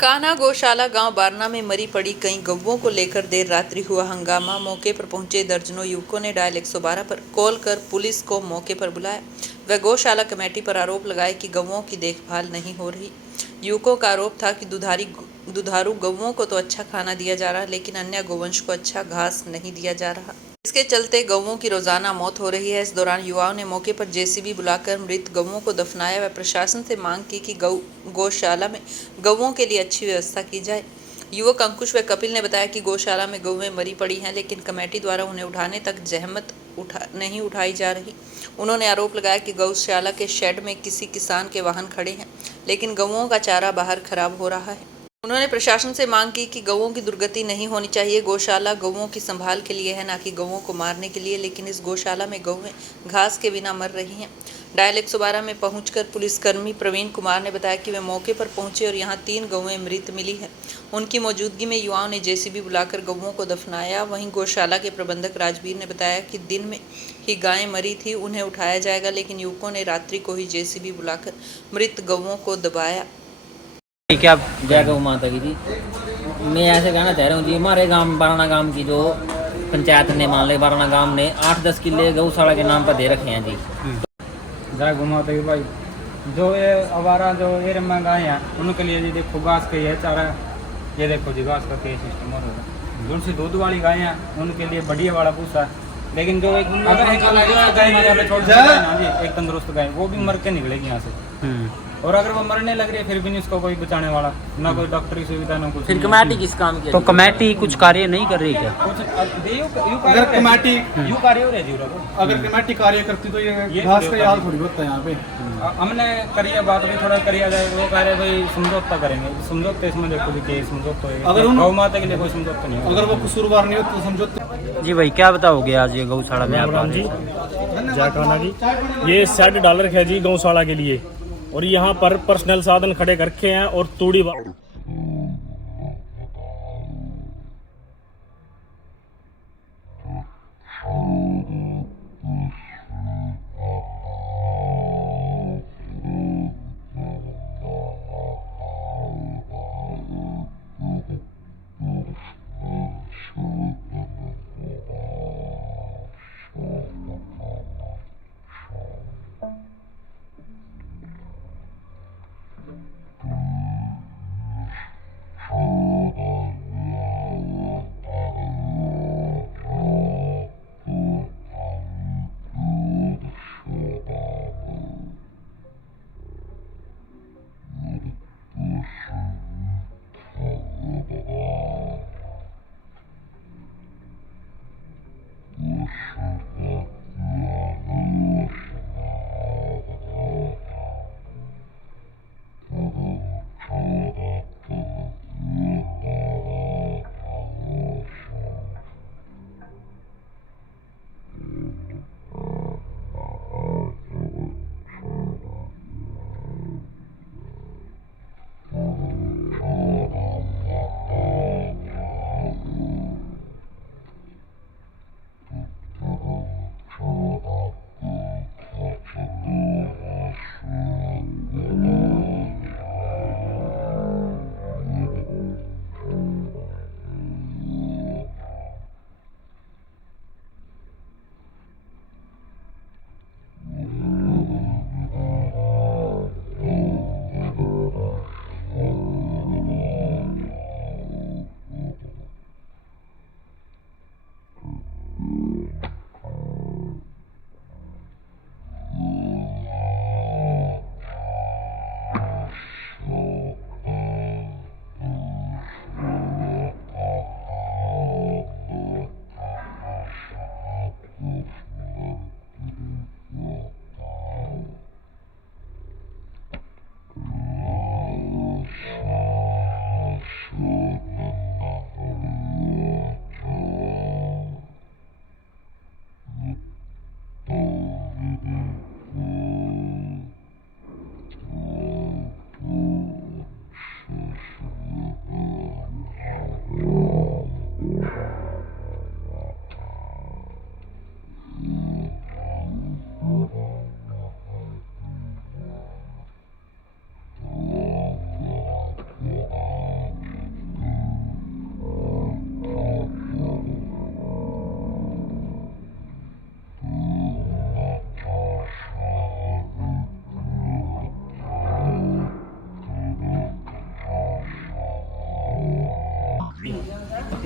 कान्हा गौशाला गांव बारना में मरी पड़ी कई गौवों को लेकर देर रात्रि हुआ हंगामा। मौके पर पहुंचे दर्जनों युवकों ने डायल 112 पर कॉल कर पुलिस को मौके पर बुलाया। वह गौशाला कमेटी पर आरोप लगाए कि गौवों की देखभाल नहीं हो रही। युवकों का आरोप था कि दुधारू गौवों को तो अच्छा खाना दिया जा रहा है, लेकिन अन्य गौवंश को अच्छा घास नहीं दिया जा रहा। इसके चलते गौवों की रोजाना मौत हो रही है। इस दौरान युवाओं ने मौके पर जेसीबी बुलाकर मृत गौवों को दफनाया व प्रशासन से मांग की कि गौशाला में गौवों के लिए अच्छी व्यवस्था की जाए। युवक अंकुश व कपिल ने बताया कि गौशाला में गौवें मरी पड़ी हैं, लेकिन कमेटी द्वारा उन्हें उठाने तक जहमत नहीं उठाई जा रही। उन्होंने आरोप लगाया कि गौशाला के शेड में किसी किसान के वाहन खड़े हैं, लेकिन गौवों का चारा बाहर खराब हो रहा है। उन्होंने प्रशासन से मांग की कि गौवों की दुर्गति नहीं होनी चाहिए। गौशाला गौवों की संभाल के लिए है, न कि गौवों को मारने के लिए, लेकिन इस गौशाला में गौवें घास के बिना मर रही हैं। डायल 112 में पहुंचकर पुलिसकर्मी प्रवीण कुमार ने बताया कि वे मौके पर पहुंचे और यहां 3 गौवें मृत मिली हैं। उनकी मौजूदगी में युवाओं ने जेसीबी बुलाकर गौवों को दफनाया। वहीं गौशाला के प्रबंधक राजवीर ने बताया कि दिन में ही गायें मरी थी, उन्हें उठाया जाएगा, लेकिन युवकों ने रात्रि को ही जेसीबी बुलाकर मृत गौवों को दबाया। क्या जय गौ माता की जी। मैं ऐसे कहना चाह रहा हूँ जी, हमारे गांव बाराना गांव की जो पंचायत ने मान ले बाराना गांव ने 8-10 किले गौशाला के नाम पर दे रखे हैं जी। जय गौ माता की भाई। जो ये आवारा जो एरमा गाय हैं उनके लिए जी देखो घास के ये चारा, ये देखो जी घास का क्या सिस्टम हो रहा है। जो सी दूध वाली गाय हैं उनके लिए बढ़िया वाला भूसा, लेकिन जो एक अगर एक तंदुरुस्त गाय यहाँ पे छोड़ ना जी, एक तंदुरुस्त गाय वो भी मर के निकलेगी यहाँ से। और अगर वो मरने लग रही है फिर भी नहीं उसको कोई बचाने वाला, ना कोई डॉक्टरी सुविधा, ना कुछ। फिर कमेटी किस काम की? तो कमेटी कुछ कार्य नहीं कर रही क्या? अगर कमेटी यू कार्य हो रही है, अगर कमेटी कार्य करती तो ये घास का हाल थोड़ी होता है यहाँ पे। हमने करिए बात भी थोड़ा करिया जाए, वो कह रहे भाई समझौता करेंगे। समझौते इसमें देखो जी के समझौता होगा, अगर गौ माता के लिए कोई समझौता नहीं है। अगर वो कसूरवार नहीं हो तो समझौता। जी भाई, क्या बताओगे आज ये गौशाला में आप? जी जय कान्हा जी, ये शेड डाल रखे है जी गौशाला के लिए, और यहाँ पर पर्सनल साधन खड़े कर रखे हैं और तूड़ी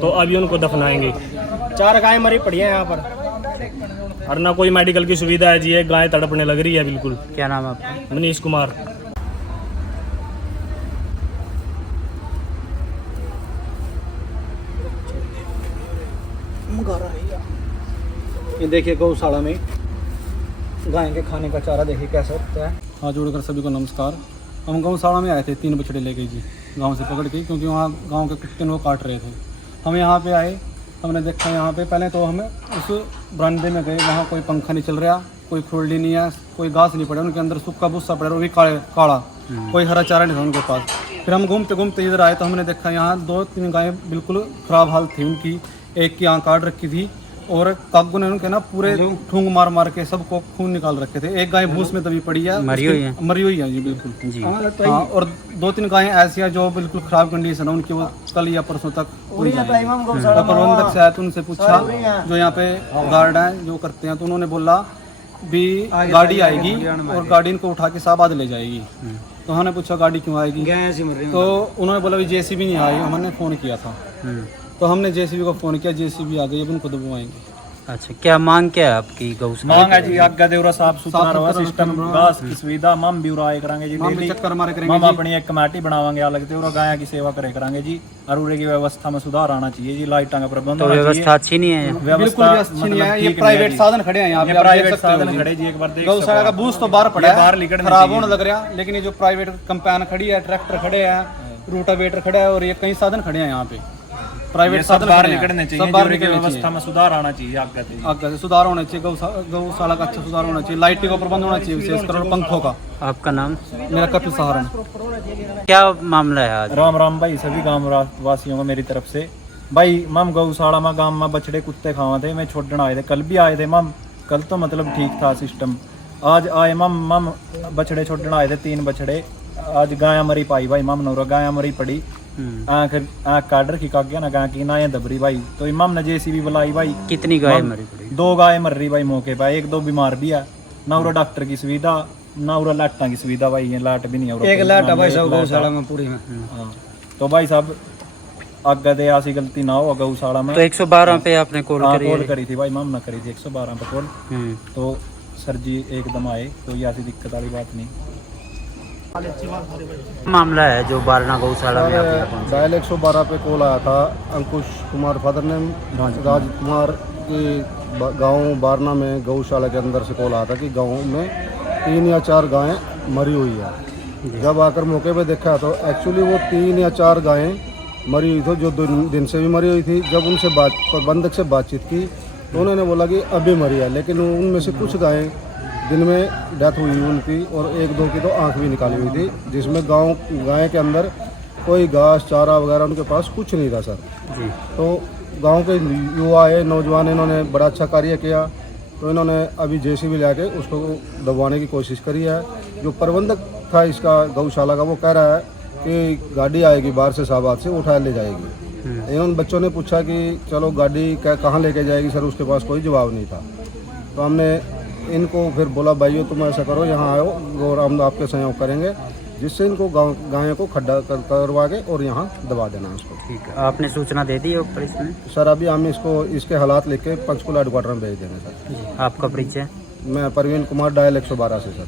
तो अभी उनको दफनाएंगे। 4 गाय मरी पड़ी है यहाँ पर। और ना कोई मेडिकल की सुविधा है जी, एक गाय तड़पने लग रही है बिल्कुल। क्या नाम है आपका? मनीष कुमार। ये देखिए गौशाला में गाय के खाने का चारा देखिए कैसा होता है। हाथ जोड़कर सभी को नमस्कार। हम गौशाला में आए थे 3 बछड़े लेके जी, गांव से पकड़ के, क्योंकि वहाँ गांव के कुत्ते वो काट रहे थे। हम यहाँ पे आए, हमने देखा यहाँ पे पहले तो हमें उस बरामदे में गए, वहाँ कोई पंखा नहीं चल रहा, कोई खुरली नहीं है, कोई घास नहीं पड़ा, उनके अंदर सूखा भूसा पड़ा, वो भी काला, कोई हरा चारा नहीं था उनके पास। फिर हम घूमते घूमते इधर आए तो हमने देखा यहाँ 2-3 गायें बिल्कुल ख़राब हाल थी उनकी। एक की आँख काट रखी थी और कागू ने उनके ना पूरे ठूंग मार मार के सबको खून निकाल रखे थे। एक गाय भूस में दबी पड़ी है, मरी हुई है जी बिल्कुल जी। हाँ, और 2-3 गायें ऐसी हैं जो बिल्कुल ख़राब कंडीशन है उनकी, वो कल या परसों तक प्रबंधक से आए तो उनसे पूछा, जो यहाँ पे गार्ड हैं जो करते हैं, तो उन्होंने बोला भी गाड़ी आएगी और गाड़ी इनको उठा के साहबाद ले जाएगी। तो हमने पूछा गाड़ी क्यों आएगी, तो उन्होंने बोला भी जेसीबी नहीं आई। हमने फ़ोन किया था तो हमने जेसीबी को फ़ोन किया, जेसीबी आ गई, अब उनको दबवाएंगे। अच्छा, क्या मांग क्या है आपकी गौशाला? मांग है जी आगे देवरा साफ सुथरा रहा सिस्टम, घास की सुविधा मम भी उराए करांगे जी, डेली चक्कर मारे करेंगे हम अपनी एक कमेटी बनावांगे अलग देवरा गाय की सेवा करे करांगे जी। और उरे की व्यवस्था में सुधार आना चाहिए जी, लाइटां का प्रबंध तो व्यवस्था अच्छी नहीं है? बिल्कुल अच्छी नहीं है। ये प्राइवेट साधन खड़े हैं यहाँ पे, प्राइवेट साधन खड़े जी, एक बार देख गौशाला का बूस तो बाहर पड़ा है, बाहर लिखने खराब होने लग रहा, लेकिन ये जो प्राइवेट कंपाइन खड़ी है, ट्रैक्टर खड़े हैं, रूटावेटर खड़ा है और ये कई साधन खड़े हैं यहाँ पे, प्राइवेट साधन बाहर खड़े हैं। निकलने चाहिए, सब बाहर की निकलने व्यवस्था में सुधार आना चाहिए आगे से सुधार होना चाहिए। गौशाला का अच्छा सुधार होना चाहिए, लाइटिंग का प्रबंध होना चाहिए, विशेषकर और पंखों का। आपका नाम? मेरा कपिल सहारण। क्या मामला है आज? राम राम भाई सभी गांव वासियों को मेरी तरफ से। भाई मम गौशाला में गांव में बछड़े कुत्ते खावा थे, मैं छोड़ने आए थे, कल भी आए थे मम, कल तो मतलब ठीक था सिस्टम। आज आए मम बछड़े छोड़ने आए थे 3 बछड़े, आज गाय मरी पाई भाई मम नौरा, गाय मरी पड़ी, आँख काट रखी का गया ना गाय की ना ये दबरी भाई। तो इमाम ने जेसीबी बुलाई भाई। कितनी गाय मरी पड़ी? 2 गाय मर रही भाई मौके पर, 1-2 बीमार भी है, ना उरा डॉक्टर की सुविधा ना उरा लाटा की सुविधा भाई, ये लाट भी नहीं है, एक लाट है भाई सब गौशाला में पूरी में। हाँ, तो भाई साहब आगे दे ऐसी गलती ना हो गौशाला में। तो 112 पे आपने कॉल करी थी भाई, मम ने करी थी 112 पे कॉल। तो सर जी एकदम आए, कोई ऐसी दिक्कत वाली बात नहीं। मामला है जो बारना गौशाला में आपने पहुंचा? डायल 112 पे कॉल आया था, अंकुश कुमार फादर नेम राज कुमार के गांव बारना में गौशाला के अंदर से कॉल आया था कि गांव में 3 या 4 गायें मरी हुई है। जब आकर मौके पे देखा तो एक्चुअली वो 3 या 4 गायें मरी हुई थी, जो 2 दिन से भी मरी हुई थी। जब उनसे प्रबंधक से बातचीत की तो उन्होंने बोला कि अभी मरी है, लेकिन उनमें से कुछ गायें दिन में डेथ हुई उनकी और 1-2 की तो आँख भी निकाली हुई थी, जिसमें गाय के अंदर कोई घास चारा वगैरह उनके पास कुछ नहीं था सर जी। तो गांव के युवा है, नौजवान, इन्होंने बड़ा अच्छा कार्य किया, तो इन्होंने अभी जेसीबी लेके उसको दबवाने की कोशिश करी है। जो प्रबंधक था इसका गौशाला का, वो कह रहा है कि गाड़ी आएगी बाहर से शाहबाद से, उठा ले जाएगी। उन बच्चों ने पूछा कि चलो गाड़ी कहाँ लेके जाएगी सर, उसके पास कोई जवाब नहीं था। तो हमने इनको फिर बोला भाइयों तुम ऐसा करो, यहाँ आओ और हम आपके सहयोग करेंगे, जिससे इनको गायों को खड्डा करवा के और यहाँ दबा देना उसको। ठीक है, आपने सूचना दे दी है पुलिस में? सर अभी हम इसको इसके हालात लिख के पंचकुला हेडक्वार्टर में भेज देंगे सर। आपका परिचय? मैं परवीन कुमार, डायल 112 से सर।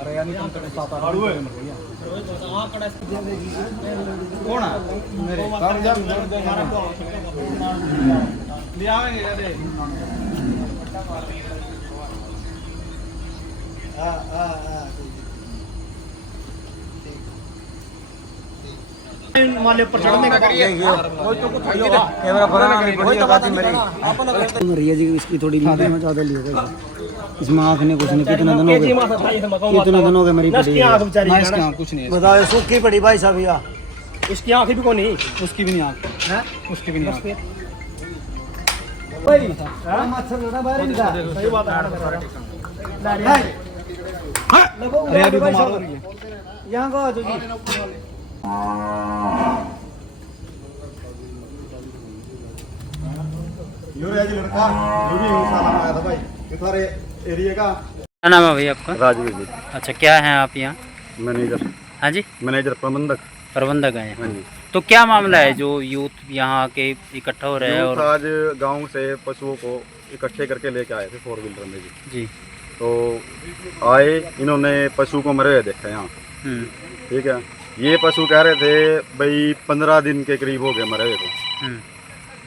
अरे यानी तुम तो 7-8 कौन है मेरे ले आएंगे रे। माले पर चढ़ने का मरी है जी, इसकी थोड़ी लीवर में ज़्यादा लीवर है, इसमें आँख ने कुछ नहीं, कितने दिन हो गए मरी पड़ी है। कुछ नहीं बताओ सूखी पड़ी भाई साहब, या इसकी आँख भी को नहीं, उसकी भी नहीं आँख है, उसकी भी नहीं आँख। सही बात है, यहाँ का ये जी लड़का जो भी गौशाला में आया था भाई, ये सारे एरिया का। क्या नाम है भैया आपका? राजवीर जी, अच्छा, क्या है आप यहाँ? मैनेजर। हाँ जी, मैनेजर प्रबंधक। प्रबंधक हैं। हाँ जी। तो क्या मामला है जो यूथ यहाँ के इकट्ठा हो रहे हैं? यूथ और आज गांव से पशुओं को इकट्ठे करके लेके आए थे 4 व्हीलर में जी। जी। तो आए, इन्होंने पशु को मरे हुए देखा यहाँ। हम्म, ठीक है, ये पशु कह रहे थे भाई 15 दिन के करीब हो गए मरे हुए को। हम्म,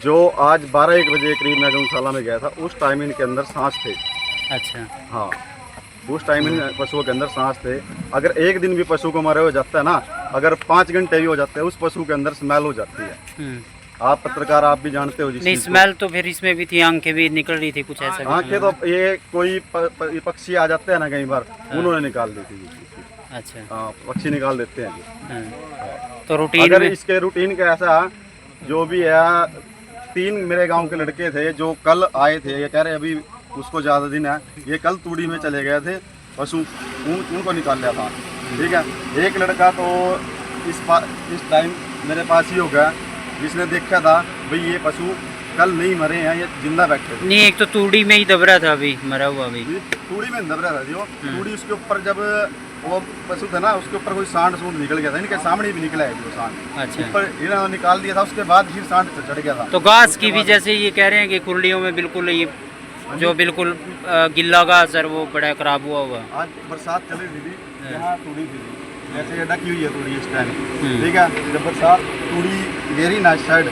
जो आज 12-1 बजे करीब मैं गौशाला में गया था, उस टाइम इनके अंदर सांस थे। अच्छा। हाँ, उस टाइम इन पशुओं के अंदर सांस थे। अगर एक दिन भी पशु को मरे हो जाता है ना, अगर 5 घंटे भी हो जाते हैं, उस पशु के अंदर स्मेल हो जाती है। हम्म। आप पत्रकार, आप भी जानते हो जिस नहीं, चीज़ को। स्मेल तो फिर इसमें भी थी, आंखें भी निकल रही थी कुछ ऐसा? आंखें तो ये कोई पक्षी आ जाते हैं ना कई बार, उन्होंने निकाल दी थी जी। अच्छा। हाँ, पक्षी निकाल देते हैं जी। हाँ। तो रूटीन अगर में इसके रूटीन का ऐसा जो भी है, 3 मेरे गांव के लड़के थे जो कल आए थे, ये कह रहे अभी उसको ज़्यादा दिन है, ये कल तूड़ी में चले गए थे, पशु उनको निकाल लिया था। ठीक है, एक लड़का तो इस टाइम मेरे पास ही हो गया, जिसने देखा था भाई ये पशु कल नहीं मरे हैं, ये जिंदा बैठे थे। नहीं, एक तो तूड़ी में ही दब रहा था, अभी मरा हुआ अभी। तूड़ी में दब रहा था जो तूड़ी, उसके ऊपर जब वो पशु था ना, उसके ऊपर कोई सांड सूंड निकल गया था, इनके सामने भी निकला है जो सांड। अच्छा। ऊपर इन्होंने निकाल दिया था, उसके बाद फिर सांड चढ़ गया था। तो घास की भी जैसे ये कह रहे हैं कि कुर्लियों में बिल्कुल ये जो बिल्कुल गिल्ला घास सर वो बड़ा खराब हुआ हुआ। आज बरसात चली थी, यहाँ तूड़ी थी, जैसे ये ढकी हुई है तूड़ी इस टाइम। ठीक है, जब बरसात तूड़ी गिरी ना इस साइड,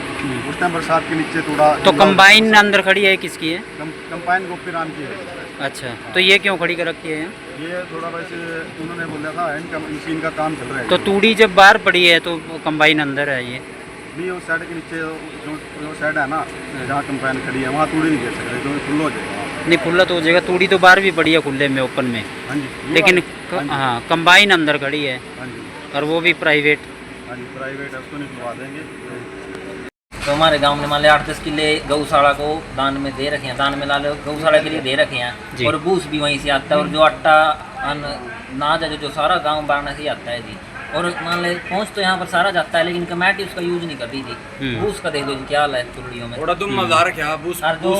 उस टाइम बरसात के नीचे तूड़ा। तो कंबाइन अंदर खड़ी है, किसकी है? कंपाइन गोपी राम की है। अच्छा, तो ये क्यों खड़ी कर रखी है? ये थोड़ा वैसे उन्होंने बोला था, इनका मशीन का काम चल रहा है। तो तूड़ी जब बाहर पड़ी है तो कंबाइन अंदर है ये? भी उस साइड के नीचे जो साइड है ना, जहाँ कंपाइन खड़ी है, वहाँ तूड़ी नहीं गिर सकते, क्योंकि खुला हो जाएगा। नहीं, खुला तो हो जाएगा, तूड़ी तो बाहर भी पड़ी है खुले में, ओपन में। हाँ जी। लेकिन हाँ, कंबाइन अंदर खड़ी है, हाँ जी। और वो भी प्राइवेट। हाँ जी, प्राइवेट है, उसको निकलवा देंगे। तो हमारे गांव में मान लिया 8-10 किले गौशाला को दान में दे रखे हैं, दान में ला लो गौशाला के लिए दे रखे हैं। और बूस भी वहीं से आता है, और जो आटा अनाज है जो सारा गांव बारना से आता है जी। और मान ले पहुँच तो यहाँ पर सारा जाता है, लेकिन कमेटी उसका यूज नहीं कर रही थी। बूस का देख लो जी क्या हाल है तुरड़ियों में। और जो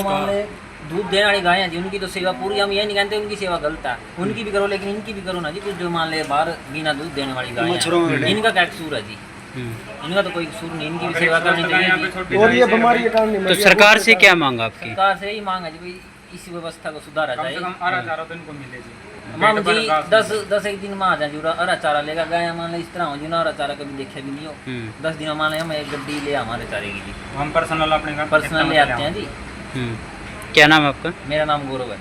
मान ले दूध देने वाली गायें जी, उनकी तो सेवा पूरी, हम ये नहीं कहते उनकी सेवा गलत है, उनकी भी करो, लेकिन इनकी भी करो ना जी। कुछ जो मान ले बाहर बिना दूध देने वाली गायें हैं, इनका क्या कसूर है जी? इनका तो कोई कसूर नहीं, इनकी भी सेवा करनी चाहिए। और ये बीमारी का नहीं। तो सरकार से क्या मांग आपकी? सरकार से यही मांग है जी, भाई इस व्यवस्था को सुधारा जाए। चारा तो इनको मिले जी। माम जी 10 एक दिन में आ जाए जो हरा चारा लेगा गाय, मान लो इस तरह हो जी ना, हरा चारा कभी देखे भी नहीं हो। 10 दिन मान लो हम एक गड्डी ले हमारे चारे की जी, हम पर्सनल अपने घर पर्सनल ले आते हैं जी। क्या नाम है आपका? मेरा नाम गौरव है।